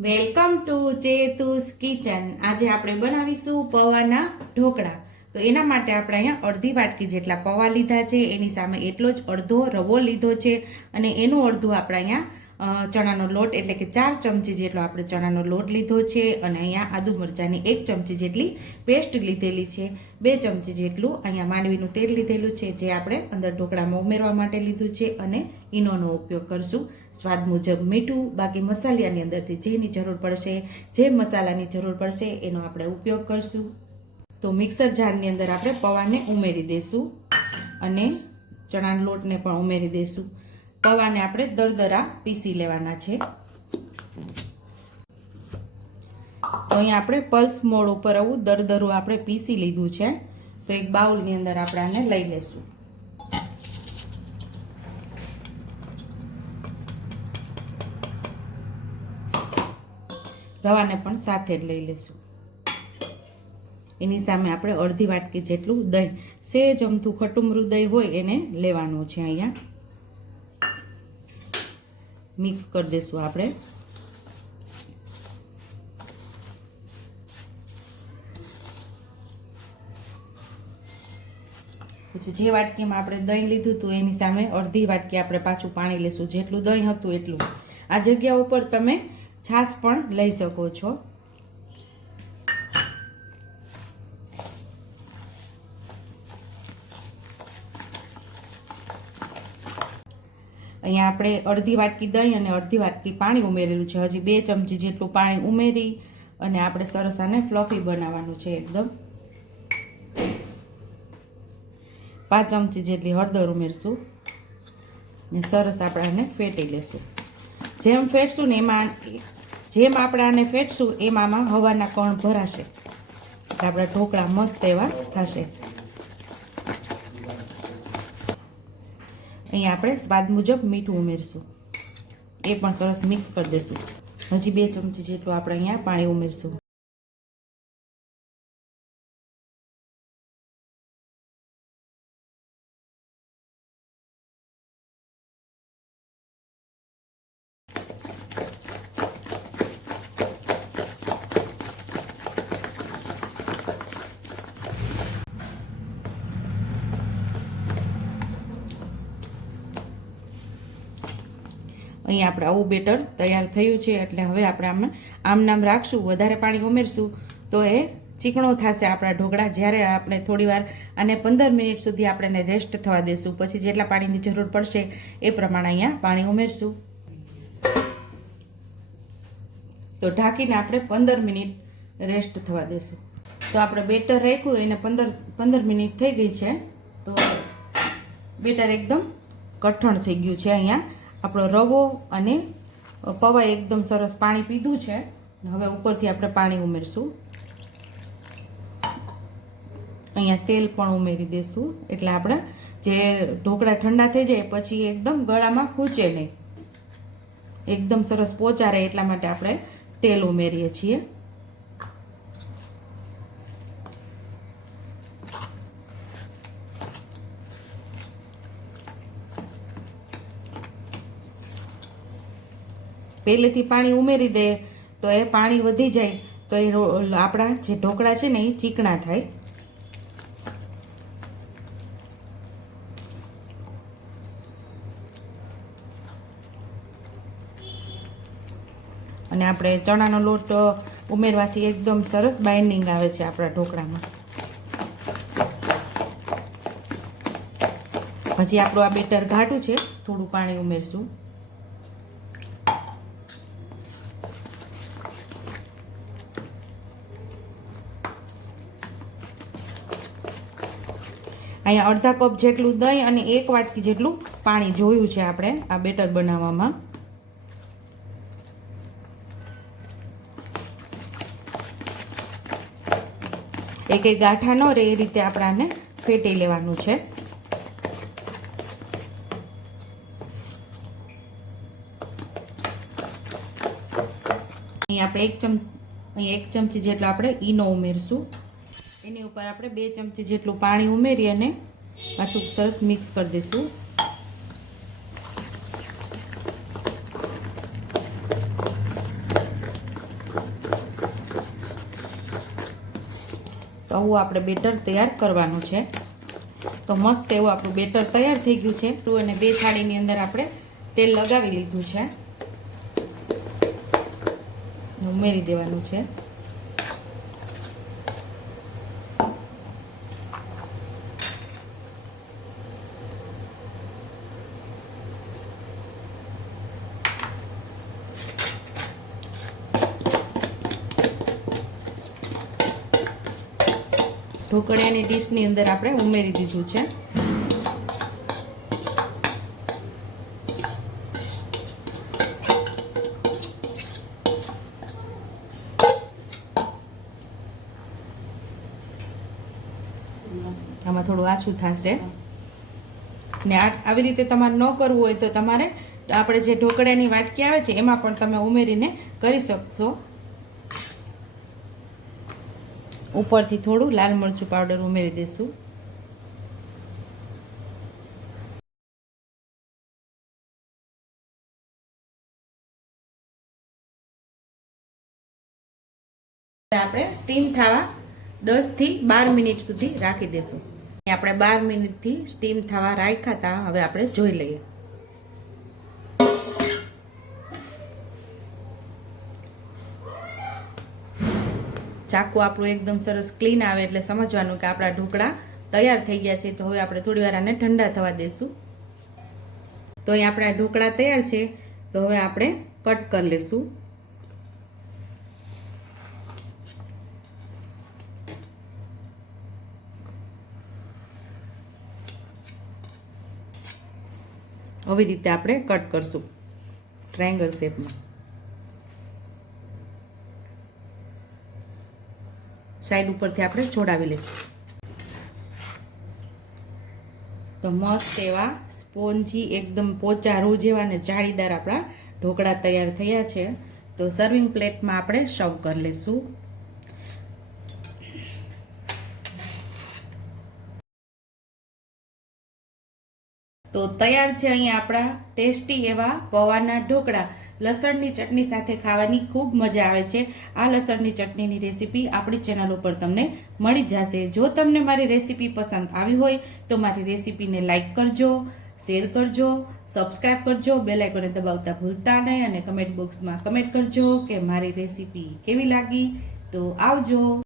Welcome to ચેતુસ kitchen. આજે આપણે બનાવીશું પૌવાના ઢોકળા. તો એના માટે આપણે અહીંયા અડધી વાટકી જેટલા પૌવા લીધા છે. એની સામે એટલો જ અડધો રવો લીધો છે અને એનું અડધું આપણે અહીંયા ચણાનો લોટ એટલે કે ચાર ચમચી જેટલો આપણે ચણાનો લોટ લીધો છે અને અહીંયા આદુ મરચાંની એક ચમચી જેટલી પેસ્ટ લીધેલી છે. બે ચમચી જેટલું અહીંયા માંડવીનું તેલ લીધેલું છે, જે આપણે અંદર ઢોકળામાં ઉમેરવા માટે લીધું છે અને ઈનોનો ઉપયોગ કરશું. સ્વાદ મુજબ મીઠું, બાકી મસાલિયાની અંદરથી જેની જરૂર પડશે, જે મસાલાની જરૂર પડશે એનો આપણે ઉપયોગ કરશું. તો મિક્સર જારની અંદર આપણે પૌવાને ઉમેરી દઈશું અને ચણાના લોટને પણ ઉમેરી દઈશું પૌવાને આપણે દરદરા પીસી લેવાના છે. તો અહીંયા આપણે પલ્સ મોડ ઉપર આવું દરદરું આપણે પીસી લીધું છે. તો એક બાઉલની અંદર આપણે આને લઈ લેશું. રવાને પણ સાથે જ લઈ લેશું. એની સામે આપણે અડધી વાટકી જેટલું દહીં, સેજ અમથું ખટુમરું દહીં હોય એને લેવાનું છે અહીંયા. મિક્સ કરી દઈશું આપણે. પછી જે વાટકીમાં આપણે દહીં લીધું હતું એની સામે અડધી વાટકી આપણે પાછું પાણી લેશું. જેટલું દહીં હતું એટલું. આ જગ્યા ઉપર તમે છાશ પણ લઈ શકો છો. અહીંયા આપણે અડધી વાટકી દહીં અને અડધી વાટકી પાણી ઉમેરેલું છે. હજી બે ચમચી જેટલું પાણી ઉમેરી અને આપણે સરસ આને ફ્લફી બનાવવાનું છે એકદમ. પાંચ ચમચી જેટલી હળદર ઉમેરશું. ને સરસ આપણે આને ફેટી લેશું. જેમ ફેટશું ને એમાં જેમ આપણે આને ફેટશું, એમાં હવાના કણ ભરાશે. આપણા ઢોકળા મસ્ત એવા થશે. અહીંયા આપણે સ્વાદ મુજબ મીઠું ઉમેરશું. એ પણ સરસ મિક્સ કરી દઈશું. હજી બે ચમચી જેટલું આપણે અહીંયા પાણી ઉમેરશું. અહીંયા આપણે આવું બેટર તૈયાર થયું છે એટલે હવે આપણે આમ આમ નામ રાખશું, વધારે પાણી ઉમેરશું. તો એ ચીકણો થશે આપણા ઢોકળા. જ્યારે આપણે થોડીવાર અને પંદર મિનિટ સુધી આપણે એને રેસ્ટ થવા દેશું. પછી જેટલા પાણીની જરૂર પડશે એ પ્રમાણે અહીંયા પાણી ઉમેરશું. તો ઢાંકીને આપણે પંદર મિનિટ રેસ્ટ થવા દેશું. તો આપણે બેટર રાખ્યું, એને પંદર પંદર મિનિટ થઈ ગઈ છે. તો બેટર એકદમ કઠણ થઈ ગયું છે અહીંયા. આપણો રવો અને પૌવા એકદમ સરસ પાણી પીધું છે. હવે ઉપરથી આપણે પાણી ઉમેરશું. અહીંયા તેલ પણ ઉમેરી દઈશું એટલે આપણે જે ઢોકળા ઠંડા થઈ જાય પછી એકદમ ગળામાં ખૂંચે નહીં. એકદમ સરસ પોચારે એટલા માટે આપણે તેલ ઉમેરીએ છીએ. પહેલેથી પાણી ઉમેરી દે, તો એ પાણી વધી જાય, તો એ આપણા જે ઢોકળા છે ને એ ચીકણા થાય. અને આપણે ચણાનો લોટ ઉમેરવાથી એકદમ સરસ બાઇન્ડિંગ આવે છે આપણા ઢોકળામાં. પછી આપણું આ બેટર ઘાટું છે, થોડું પાણી ઉમેરશું. અહીંયા અડધા કપ જેટલું દહીં અને એક વાટકી જેટલું પાણી જોયું છે આપણે આ બેટર બનાવવામાં. એક એક ગાંઠા ન રહે એ રીતે આપણાને ફેટી લેવાનું છે. અહીં આપણે એક ચમ અહીં એક ચમચી જેટલો આપણે ઈનો ઉમેરશું. એની ઉપર આપણે બે ચમચી જેટલું પાણી ઉમેરી અને પાછું સરસ મિક્સ કરી દઈશું. તો આવું આપણે બેટર તૈયાર કરવાનું છે. તો મસ્ત એવું આપણું બેટર તૈયાર થઈ ગયું છે. તો અને બે થાળીની અંદર આપણે તેલ લગાવી લીધું છે. ઉમેરી દેવાનું છે. ઢોકળિયાની ડીશની અંદર આપણે ઉમેરી દીધું છે. આમાં થોડું આછું થશે. ને આવી રીતે તમારે ન કરવું હોય તો તમારે આપણે જે ઢોકળિયાની વાટકી આવે છે, એમાં પણ તમે ઉમેરીને કરી શકશો. ઉપરથી થોડું લાલ મરચું પાવડર ઉમેરી દઈશું આપણે સ્ટીમ થવા દસથી બાર મિનિટ સુધી રાખી દઈશું આપણે બાર મિનિટથી સ્ટીમ થવા રાખ્યા હતા, હવે આપણે જોઈ લઈએ. ચાકુ આપણું એકદમ સરસ ક્લીન આવે એટલે સમજવાનું કે આપણા ઢોકળા તૈયાર થઈ ગયા છે. તો હવે આપણે થોડી વાર આને ઠંડા થવા દઈશું તો અહીં આપણા ઢોકળા તૈયાર છે. તો હવે આપણે કટ કરી લેશું. આવી રીતે આપણે કટ કરશું. ટ્રાયંગલ શેપમાં સાઈડ ઉપરથી આપણે જોડાવી લઈશું. તો મસ્ત એવા સ્પોન્જી એકદમ પોચા રૂ જેવા ને જાળીદાર આપણા ઢોકળા તૈયાર થયા છે. તો સર્વિંગ પ્લેટમાં આપણે સર્વ કરી લઈશું. તો તૈયાર છે અહીંયા આપણા ટેસ્ટી એવા પૌવાના ઢોકળા. લસણની ચટણી સાથે ખાવાની ખૂબ મજા આવે છે. આ લસણની ચટણીની રેસીપી આપણી ચેનલ ઉપર તમને મળી જશે. જો તમને મારી રેસીપી પસંદ આવી હોય, તો મારી રેસીપીને લાઈક કરજો, શેર કરજો, સબસ્ક્રાઇબ કરજો, બેલ આઇકોને દબાવતા ભૂલતા નહીં અને કમેન્ટ બોક્સમાં કમેન્ટ કરજો કે મારી રેસીપી કેવી લાગી. તો આવજો.